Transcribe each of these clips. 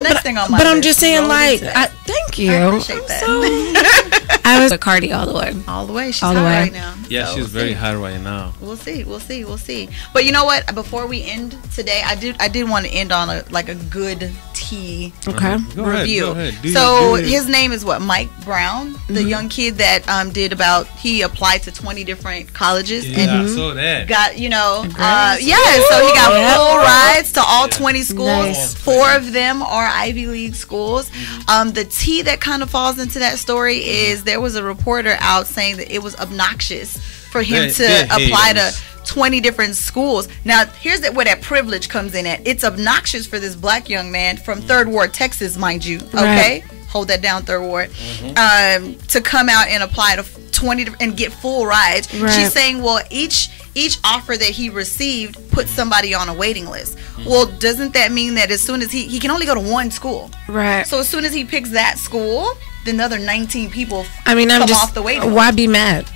Next thing on my But I'm list. just saying, like, thank you. I appreciate that. I was Cardi all the way. All the way. She's All the hot way. right now. Yeah, So she's we'll very see. hot right now. We'll see. We'll see. We'll see. But you know what? Before we end today, I did want to end on a good tea Okay. Go review. ahead. Do So it. his name is what? Mike Brown, the young kid that he applied to 20 different colleges Yeah, and I saw that. got so he got Yeah. full rides to all 20 schools. Nice. 4 of them are Ivy League schools. The tea that kind of falls into that story is there was a reporter out saying that it was obnoxious for him They're to apply to haters. 20 different schools. Now, here's where that privilege comes in at. It's obnoxious for this black young man from Third Ward, Texas, mind you. Okay? Right. Hold that down, Third Ward. To come out and apply to 20 and get full rides. Right. She's saying, well, each offer that he received put somebody on a waiting list. Well, doesn't that mean that as soon as he can only go to one school? Right. So as soon as he picks that school, then the other 19 people I mean, I'm come just. off the waiting list. Why be mad?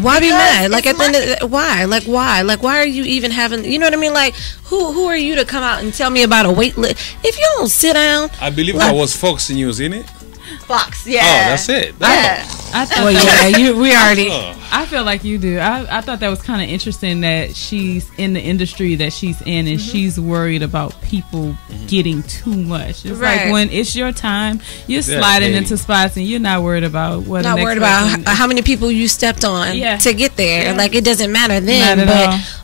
Why be Because mad? Like it's at the end of why? Like why? Like why are you even having? You know what I mean? Like who are you to come out and tell me about a wait list? If you don't sit down, I believe that was Fox News, innit? Fox, yeah. Oh, that's it. Yeah. I thought well, yeah, we already. Oh. I feel like you do. I thought that was kind of interesting that she's in the industry that she's in and she's worried about people getting too much. It's Right. like when it's your time, you're Yeah, sliding hey. into spots and you're not worried about what. the Not next worried about person- how many people you stepped on Yeah. to get there. Yeah. Like it doesn't matter then, Not at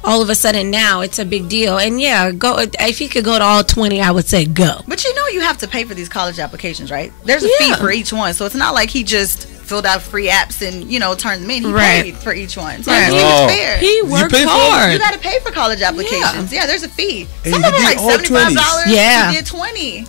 but all. all of a sudden now it's a big deal. And yeah, go if you could go to all 20, I would say go. But you know you have to pay for these college applications, right? There's a Yeah. fee for each one. So it's not like he just filled out free apps and, turned them in. He Right. paid for each one. So Right. I think Oh. it's fair. He worked paid for it? You hard. got to pay for college applications. Yeah, there's a fee. And Some he of them are did like all $75. 20s. Yeah. He did 20.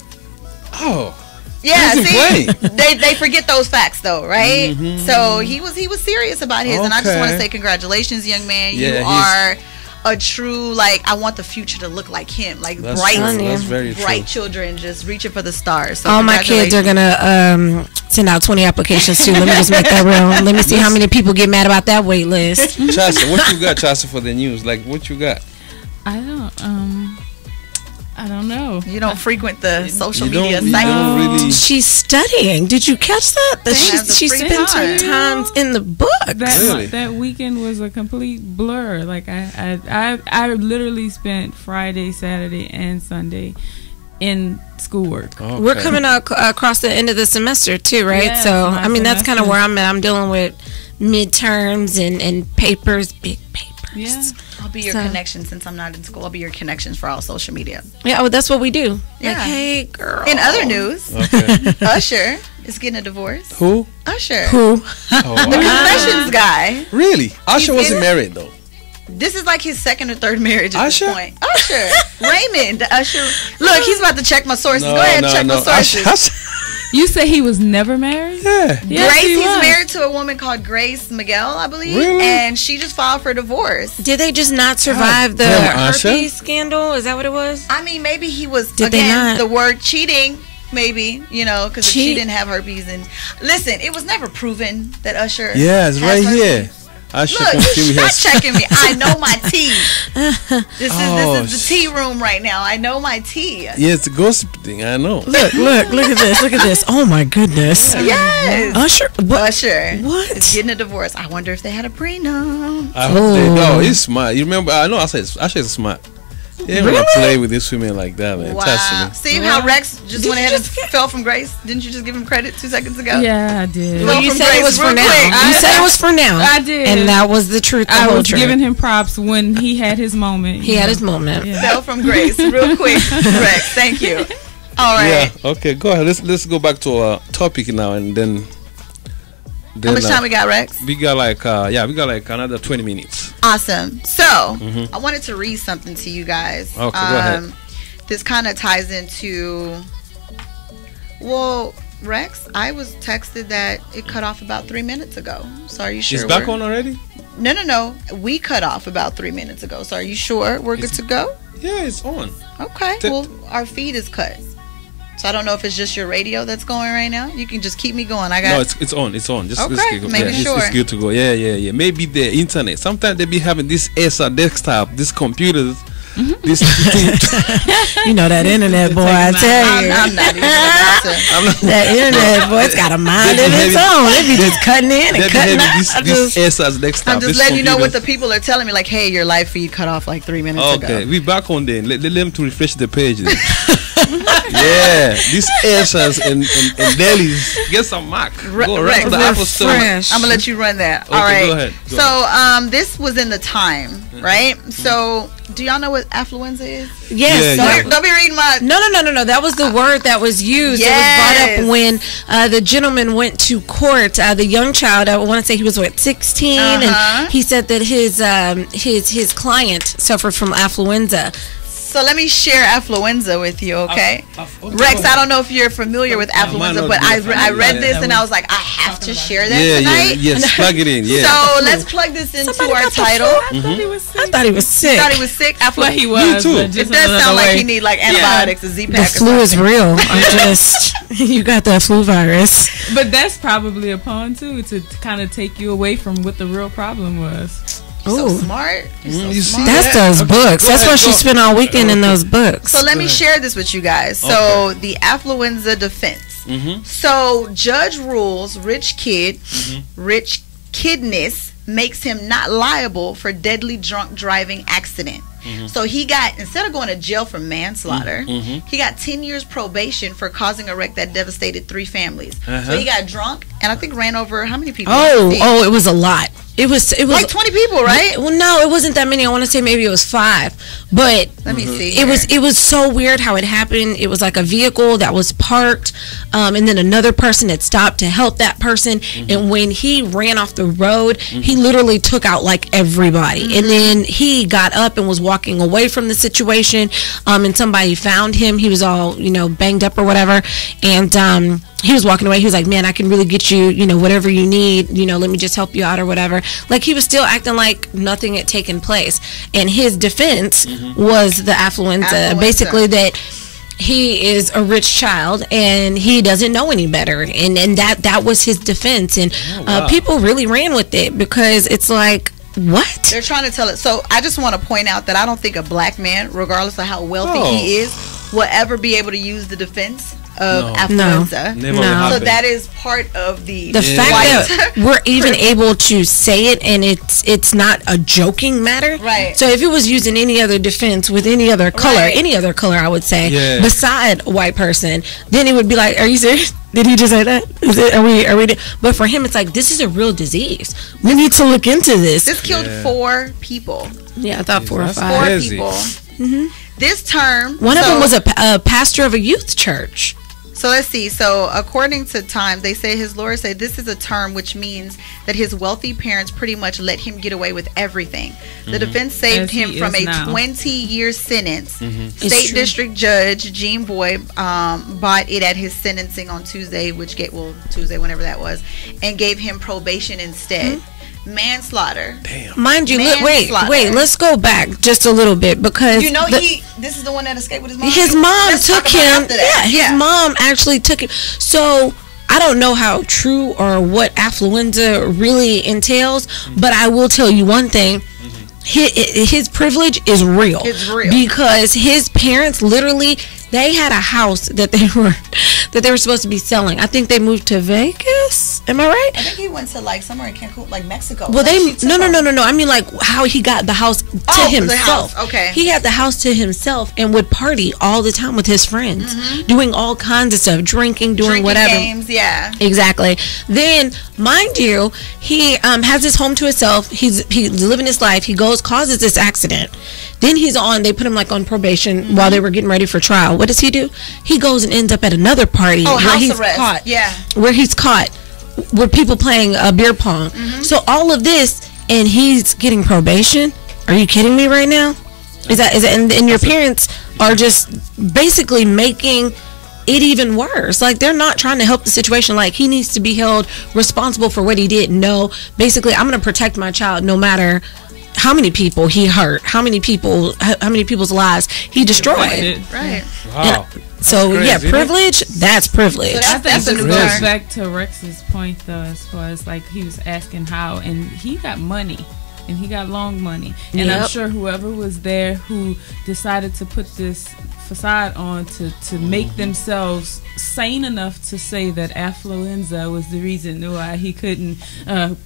Oh. Yeah, Easy see, play. they forget those facts though, right? So he was serious about his, and I just want to Okay. say congratulations, young man. Yeah, you he's- are a true I want the future to look like him, like That's bright, true. Yeah. That's very true. bright children just reaching for the stars. So All my kids are gonna send out 20 applications too. Let me just make that real. Let me see how many people get mad about that wait list. Chasta, what you got, Chasta, for the news? Like, what you got? I don't know. You don't frequent the social You media don't, you sites. don't really. She's studying. Did you catch that? That They have the she free spent time. some times in the books. Really? That weekend was a complete blur. Like I literally spent Friday, Saturday, and Sunday in schoolwork. Okay. We're coming out across the end of the semester too, right? Yeah, so my I mean that's kind of semester. where I'm at. I'm dealing with midterms and papers, big papers. Yeah. I'll be your So- connection since I'm not in school. I'll be your connections for all social media. Yeah, well, that's what we do. Yeah. Like, hey, girl. In other news, Okay. Usher is getting a divorce. Who? Usher, Who? Oh, wow. confessions guy. Really? Usher He's wasn't in- married, though. This is like his second or third marriage at Usher? this point. Usher, Raymond, Usher. Look, he's about to check my sources. Go ahead, check my sources. Usher, You say he was never married? yeah. Yes, Grace, he he's was. married to a woman called Grace Miguel, I believe, Really? and she just filed for divorce. Did they just not survive the damn, Usher. herpes scandal? Is that what it was? I mean, maybe he was Did they again not? the word cheating. Maybe because if she Cheat? didn't have herpes, and listen, it was never proven that Usher. Yeah, it's has right herpes. here. Usher Look, confirmed he stop has. checking me. I know my tea. This Oh, is the tea room right now. I know my tea. Yeah, it's a gossip thing. I know. Look at this. Look at this. Oh my goodness. Yes. Usher. What? Usher What? is getting a divorce. I wonder if they had a prenup. I hope they know. Oh. He's smart. You remember? I know. I said Usher is smart. He ain't gonna play with this women like that, man. Trust Wow. me. See how Rex just Did went you ahead and just get- fell from grace? Didn't you just give him credit 2 seconds ago? Yeah, I did. Well, You from said it Grace was for real now. quick. You said it was for now. I did. And that was the truth. The I whole was truth. giving him props when he had his moment. He had his moment. Yeah. Fell from grace real quick. Rex, thank you. All right. Yeah. Okay. Go ahead. Let's go back to our topic now, and then. How much time we got, Rex? We got like we got like another 20 minutes. Awesome. So, I wanted to read something to you guys. Okay, go ahead. This kind of ties into. Well, Rex, I was texted that it cut off about 3 minutes ago. So, are you sure? It's back we're- on already? No. We cut off about 3 minutes ago. So, are you sure we're good to go? Yeah, it's on. Okay. T- Well, our feed is cut. So, I don't know if it's just your radio that's going right now. You can just keep me going. I got. No, it's on. It's on. Just Okay, let's making it's sure. good to go. Yeah. Maybe the internet. Sometimes they be having this SR desktop, these computers. This You know that internet, boy, I tell you. I'm not even about to. That internet, boy, it's got a mind of its own. It be just cutting in and cutting out. This answers next time. I'm just letting you know what the people are telling me. Like, hey, your live feed cut off like 3 minutes ago. Okay, we back on then. Let them to refresh the page then. Yeah, these answers and Delhi's. Get some mark. Go right to the Apple Store. I'm gonna let you run that. Okay, All right. go ahead. So this was in the Time, right? So do y'all know what affluenza is? Yes. Yeah, Don't be reading my. No. That was the word that was used. Yes. It was brought up when the gentleman went to court. The young child, I want to say he was 16, and he said that his client suffered from affluenza. So let me share affluenza with you, okay? Rex, I don't know if you're familiar with affluenza, but I read this and I was like, I have to share that tonight. Yes, plug it in. Yeah. So let's plug this into our title. I thought he was sick. Thought he was sick. Well, he was. too. But It does sound like he need like antibiotics, a Z-Pack. The flu is real. You got the flu virus. But that's probably a pawn too, to kind of take you away from what the real problem was. So smart. You're so You see smart. That's those books. That's why she spent all weekend in those books. So let me share this with you guys. So the affluenza defense. So judge rules rich kidness makes him not liable for deadly drunk driving accident. So he got, instead of going to jail for manslaughter, he got 10 years probation for causing a wreck that devastated 3 families. So he got drunk and I think ran over how many people? Oh, it was a lot. It was like 20 people, right? Well, no, it wasn't that many. I want to say maybe it was 5. But let me see. It was so weird how it happened. It was like a vehicle that was parked, and then another person had stopped to help that person. And when he ran off the road, he literally took out like everybody. And then he got up and was walking away from the situation. And somebody found him. He was all banged up or whatever. And he was walking away. He was like, man, I can really get you, whatever you need, let me just help you out or whatever. Like, he was still acting like nothing had taken place. And his defense was the affluenza. Basically that he is a rich child and he doesn't know any better. And that was his defense. And people really ran with it because it's like, what? They're trying to tell it. So I just want to point out that I don't think a black man, regardless of how wealthy he is, will ever be able to use the defense of affluenza. So that is part of the fact that we're even able to say it and it's not a joking matter. Right. So if it was using any other defense with any other color, I would say, beside a white person, then it would be like, are you serious? Did he just say that? Are we? But for him, it's like, this is a real disease. We need to look into this. This killed 4 people. Yeah, I thought 4 or 5. 4 people. This term. One of them was a pastor of a youth church. So let's see. So according to Time, they say his lawyers say this is a term which means that his wealthy parents pretty much let him get away with everything. The defense saved him from a 20-year sentence. State District Judge Gene Boyd bought it at his sentencing on Tuesday, Tuesday, whenever that was, and gave him probation instead. Manslaughter. Damn. Mind you, wait, let's go back just a little bit because this is the one that escaped with his mom. His mom took him. His mom actually took him. So I don't know how true or what affluenza really entails, but I will tell you one thing. His privilege is real. It's real. Because his parents literally, they had a house that they were supposed to be selling. I think they moved to Vegas. Am I right? I think he went to like somewhere in Cancun, like Mexico. Well, no. I mean, like how he got the house to himself. The house. Okay. He had the house to himself and would party all the time with his friends, doing all kinds of stuff, drinking whatever. Games, yeah. Exactly. Then, mind you, he has his home to himself. He's living his life. He causes this accident. Then they put him like on probation while they were getting ready for trial. What does he do? He goes and ends up at another party where he's caught. Yeah. Where he's caught with people playing beer pong. So all of this, and he's getting probation. Are you kidding me right now? Is that and your parents are just basically making it even worse. Like, they're not trying to help the situation. Like, he needs to be held responsible for what he did. No, basically, I'm going to protect my child no matter how many people he hurt, how many people's lives he destroyed. Right. Wow. So privilege, that's privilege. So that's it a goes back to Rex's point though, as far as like he was asking how, and he got money. and he got long money. And I'm sure whoever was there who decided to put this facade on to make themselves sane enough to say that affluenza was the reason why he couldn't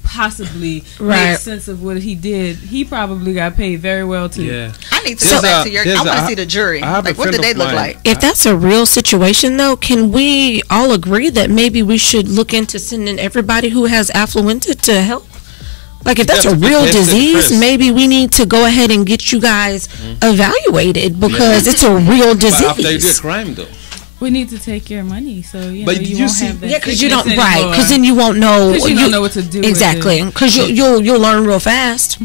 possibly make sense of what he did. He probably got paid very well too. Yeah. I need to go back to your. I want to see the jury. Like, what did they look like? If that's a real situation, though, can we all agree that maybe we should look into sending everybody who has affluenza to help? Like, if that's a real disease, maybe we need to go ahead and get you guys evaluated because it's a real disease. But after you do a crime, though. We need to take your money, so you won't have that. Yeah, because you don't because then you won't know. Because you don't know what to do. Exactly, because you'll learn real fast.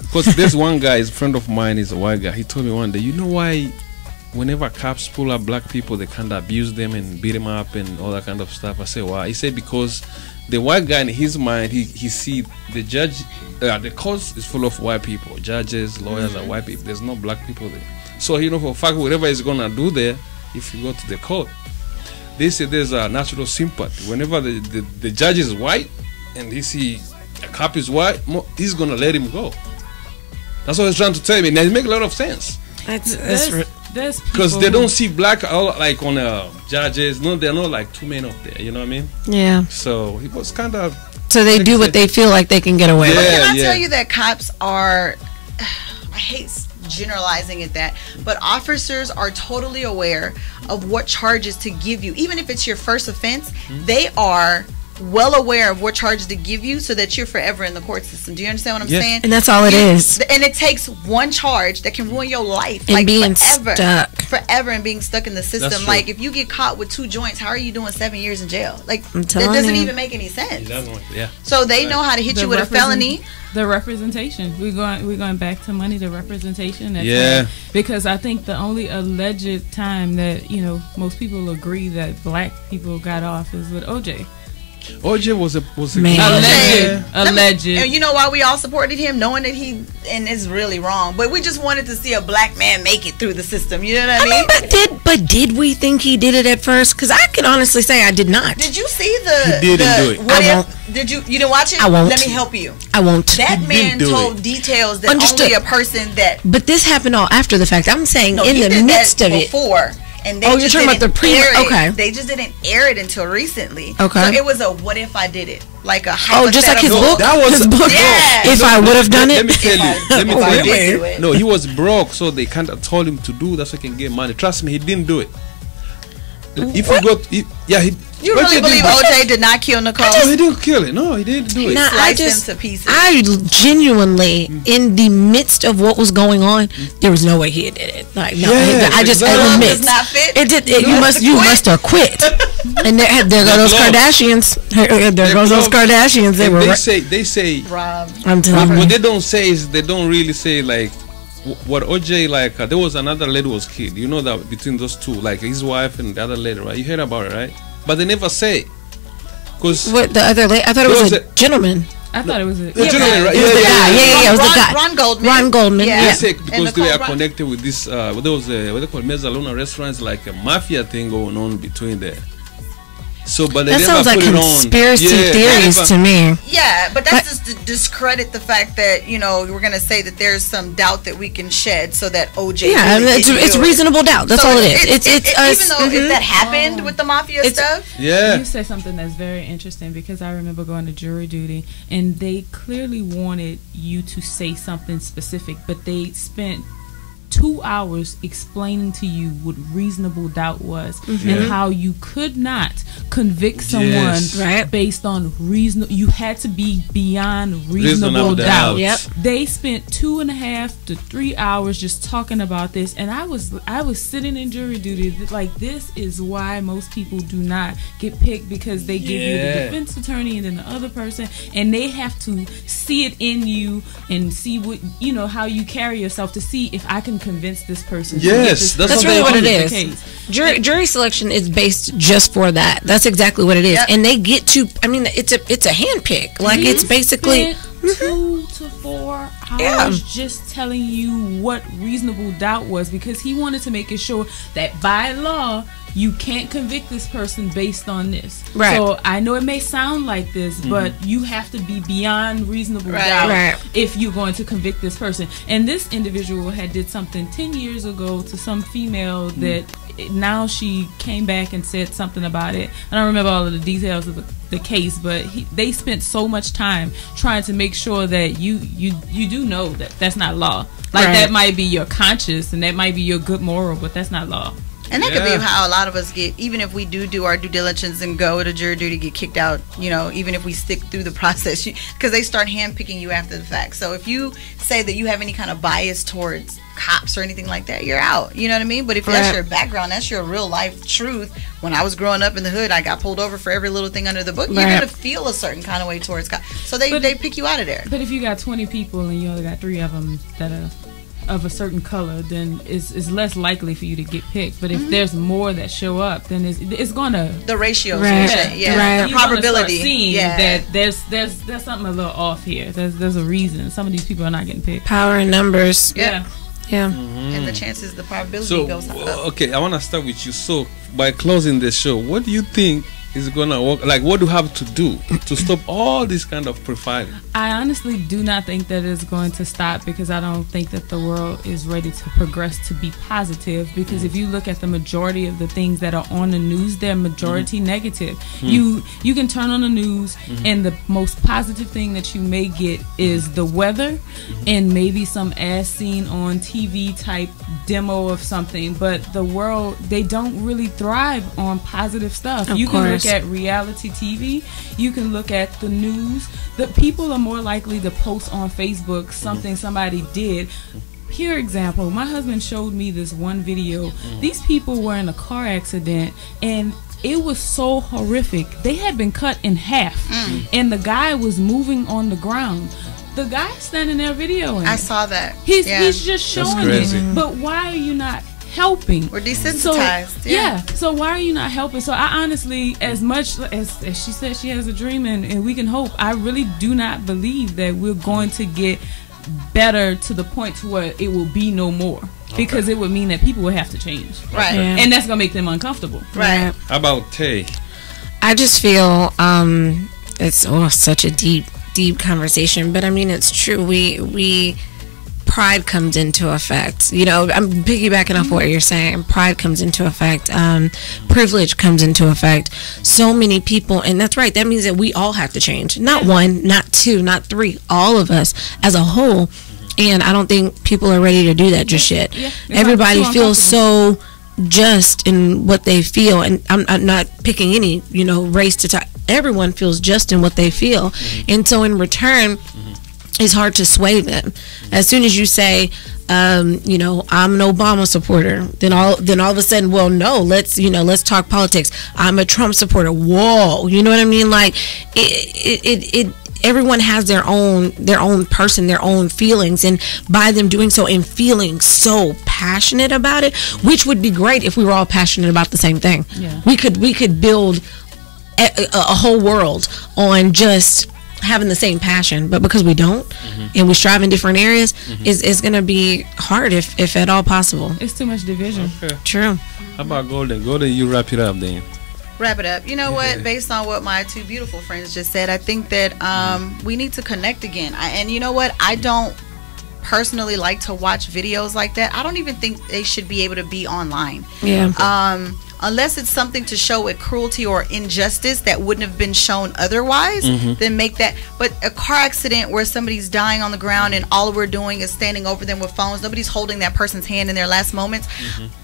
Because there's one guy, a friend of mine, is a white guy. He told me one day, you know why? Whenever cops pull up black people, they kind of abuse them and beat them up and all that kind of stuff. I said, why? He said because the white guy in his mind, he see the judge, the court is full of white people, judges, lawyers are white people. There's no black people there. So you know for a fact, whatever he's gonna do there, if you go to the court, they say there's a natural sympathy. Whenever the judge is white and he see a cop is white, he's gonna let him go. That's what he's trying to tell me. And it makes a lot of sense. Because they don't see black like on judges. No, they're not like too many up there. You know what I mean? Yeah. So it was kind of. So they do what they feel like they can get away with. Can I tell you that cops are? I hate generalizing it but officers are totally aware of what charges to give you. Even if it's your first offense, they are well aware of what charges to give you so that you're forever in the court system. Do you understand what I'm saying? And that's all it is. And it takes one charge that can ruin your life. And like being stuck. Forever and being stuck in the system. Like if you get caught with 2 joints, how are you doing 7 years in jail? Like that doesn't even make any sense. So they know how to hit you with a felony. The representation. We're going back to money. The representation. That's because I think the only alleged time that most people agree that black people got off is with OJ. OJ was a alleged. And you know why we all supported him, knowing that and it's really wrong, but we just wanted to see a black man make it through the system. You know what I mean? But did we think he did it at first? Because I can honestly say I did not. Did you see the? He didn't do it. I won't. Did you? You didn't watch it? I won't. Let me help you. I won't. That man told details that only a person that. But this happened all after the fact. I'm saying in the midst of it. Before. And they you're talking about the okay. They just didn't air it until recently. Okay. So it was a what if I did it? Like a hypothetical. Just like his book? That was his book. Yeah. If I would have done it. Let me tell you. Let me tell you. No, he was broke, so they kind of told him to do that so he can get money. Trust me, he didn't do it. If you go, you really believe OJ did not kill Nicole? No, he didn't kill it. No, he didn't do it. Sliced them to pieces. I genuinely, in the midst of what was going on, there was no way he did it. Like, no, I just admit it did. You must have quit. And there go those Kardashians. There goes those Kardashians. They say. Rob. I'm telling you. What they don't say is they don't really say like. What OJ, like, there was another lady was killed. You know that between those two, like his wife and the other lady, right? You heard about it, right? But they never say. Cause what, the other lady? I thought it was a gentleman. I thought it was a gentleman, right? It was the guy. Yeah, it was the guy. Ron Goldman. Ron Goldman. Yeah. They say because they are connected with this, there was what they call Mezzaluna restaurants, like a mafia thing going on between there. So, but that sounds like conspiracy theories to me. Yeah, but that's just to discredit the fact that we're going to say that there's some doubt that we can shed so that OJ. Yeah, it's reasonable doubt. That's all it is. It's even though if that happened with the mafia stuff. Yeah, you said something that's very interesting because I remember going to jury duty and they clearly wanted you to say something specific, but they spent 2 hours explaining to you what reasonable doubt was and how you could not convict someone based on reasonable. You had to be beyond reasonable doubt. Yep. They spent 2.5 to 3 hours just talking about this, and I was sitting in jury duty like this is why most people do not get picked because they give you the defense attorney and then the other person, and they have to see it in you and see what how you carry yourself to see if I can convince this person. Yes, that's really what it is. Jury selection is based just for that. That's exactly what it is. Yep. And they get to. I mean, it's a handpick. Like it's basically 2 to 4 hours just telling you what reasonable doubt was because he wanted to make it sure that by law you can't convict this person based on this. Right. So I know it may sound like this, but you have to be beyond reasonable doubt if you're going to convict this person. And this individual had did something 10 years ago to some female that now she came back and said something about it. I don't remember all of the details of the case, but they spent so much time trying to make sure that you do know that that's not law. Like that might be your conscience and that might be your good moral, but that's not law. And that could be how a lot of us get, even if we do our due diligence and go to jury duty, get kicked out, you know, even if we stick through the process, because they start handpicking you after the fact. So if you say that you have any kind of bias towards cops or anything like that, you're out. You know what I mean? But if that's your background, that's your real life truth. When I was growing up in the hood, I got pulled over for every little thing under the book. You're going to feel a certain kind of way towards cops. So they pick you out of there. But if you got 20 people and you only got 3 of them that are of a certain color, then it's less likely for you to get picked. But if there's more that show up, then it's gonna the ratios, the probability that there's something a little off here. There's a reason some of these people are not getting picked. Power in numbers. Yeah. And the chances, the probability goes up. Okay, I want to start with you. So by closing the show, what do you think is gonna work? Like, what do you have to do to stop all this kind of profiling? I honestly do not think that it's going to stop, because I don't think that the world is ready to progress to be positive. Because if you look at the majority of the things that are on the news, they're majority negative. You can turn on the news and the most positive thing that you may get is the weather and maybe some ass scene on TV type demo of something. But the world, they don't really thrive on positive stuff. You can look at reality TV, you can look at the news. The people are more likely to post on Facebook something somebody did. Pure example, my husband showed me this one video. These people were in a car accident and it was so horrific. They had been cut in half and the guy was moving on the ground. The guy standing there videoing. I saw that. He's just showing it. But why are you not helping? We're desensitized. So why are you not helping? So I honestly, as much as she said she has a dream and we can hope, I really do not believe that we're going to get better to the point to where it will be no more. Because it would mean that people would have to change. Right. And that's going to make them uncomfortable. Right. How about Tay? I just feel it's such a deep conversation, but I mean, it's true. We pride comes into effect. You know, I'm piggybacking off what you're saying. Pride comes into effect. Privilege comes into effect. So many people, and that's right. That means that we all have to change. Not one, not two, not three. All of us as a whole. And I don't think people are ready to do that just yet. Everybody feels so just in what they feel, and I'm not picking any race to talk. Everyone feels just in what they feel, and so in return, it's hard to sway them. As soon as you say, I'm an Obama supporter, then all of a sudden, well, no, let's talk politics. I'm a Trump supporter. Whoa, you know what I mean? Like everyone has their own person, their own feelings, and by them doing so and feeling so passionate about it, which would be great if we were all passionate about the same thing. Yeah. We could build a whole world on just having the same passion, but because we don't, and we strive in different areas, it's going to be hard if at all possible. It's too much division. Okay. True. How about Golden? You wrap it up then. Wrap it up. You know what? Based on what my two beautiful friends just said, I think that we need to connect again. And you know what? I don't personally like to watch videos like that. I don't even think they should be able to be online. Yeah. Unless it's something to show a cruelty or injustice that wouldn't have been shown otherwise, then make that. But a car accident where somebody's dying on the ground and all we're doing is standing over them with phones, nobody's holding that person's hand in their last moments,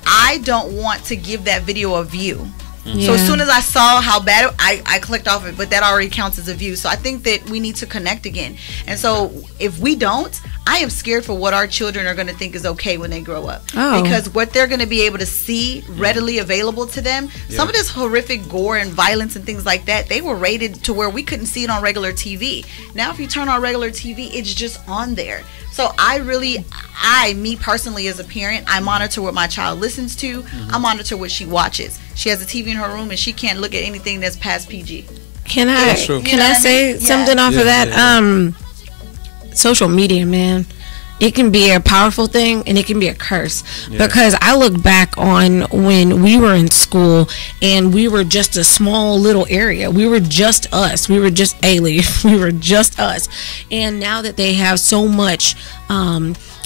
I don't want to give that video a view. So as soon as I saw how bad I clicked off it, but that already counts as a view. So I think that we need to connect again. And so if we don't, I am scared for what our children are going to think is okay when they grow up. Because what they're going to be able to see readily available to them, some of this horrific gore and violence and things like that, they were rated to where we couldn't see it on regular TV. Now if you turn on regular TV, it's just on there. So me personally as a parent, I monitor what my child listens to. I monitor what she watches. She has a TV in her room and she can't look at anything that's past PG. Can I say something off of that? Social media, man. it can be a powerful thing and it can be a curse. Because I look back on when we were in school and we were just a small little area. We were just us. We were just A-Leaf. We were just us. And now that they have so much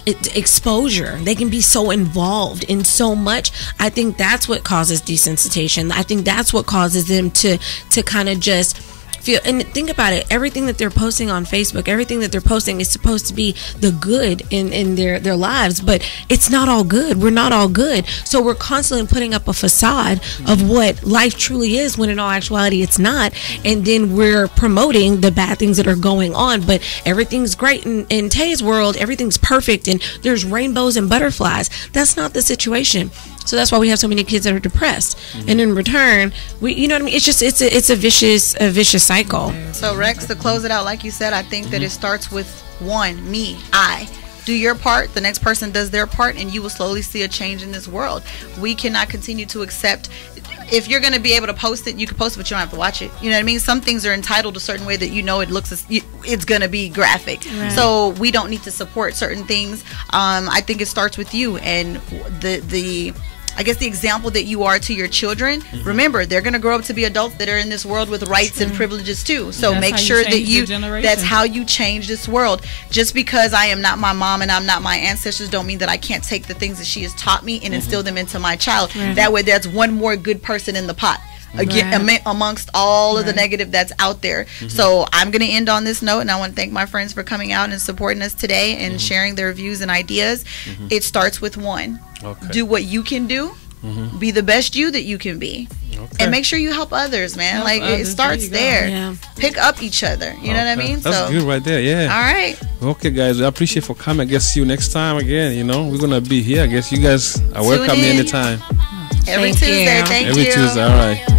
exposure, they can be so involved in so much. I think that's what causes desensitization. I think that's what causes them to kind of just feel. And think about it, everything that they're posting on Facebook, everything that they're posting is supposed to be the good in their lives, but it's not all good. We're not all good. So we're constantly putting up a facade of what life truly is, when in all actuality it's not. And then we're promoting the bad things that are going on, but everything's great in Tay's world, everything's perfect and there's rainbows and butterflies. That's not the situation. So that's why we have so many kids that are depressed, and in return, you know what I mean. It's just it's a vicious cycle. So Rex, to close it out, like you said, I think that it starts with I. Do your part, the next person does their part, and you will slowly see a change in this world. We cannot continue to accept. If you're going to be able to post it, you can post it, but you don't have to watch it. You know what I mean? Some things are entitled a certain way that it looks, it's going to be graphic. Right. So we don't need to support certain things. I think it starts with you and I guess the example that you are to your children. Remember, they're going to grow up to be adults that are in this world with rights and privileges too. So make sure that that's how you change this world. Just because I am not my mom and I'm not my ancestors don't mean that I can't take the things that she has taught me and instill them into my child. That way there's one more good person in the pot. Again, amongst all of the negative that's out there. So I'm going to end on this note, and I want to thank my friends for coming out and supporting us today and sharing their views and ideas. It starts with one. Do what you can do. Be the best you that you can be. And make sure you help others, man. It starts there. Pick up each other. You know what I mean? That's good right there. Yeah. All right. Okay, guys. I appreciate for coming. I guess see you next time again. You know, we're going to be here. I guess you guys are welcome anytime. Every Tuesday. Thank you. Every Tuesday. All right.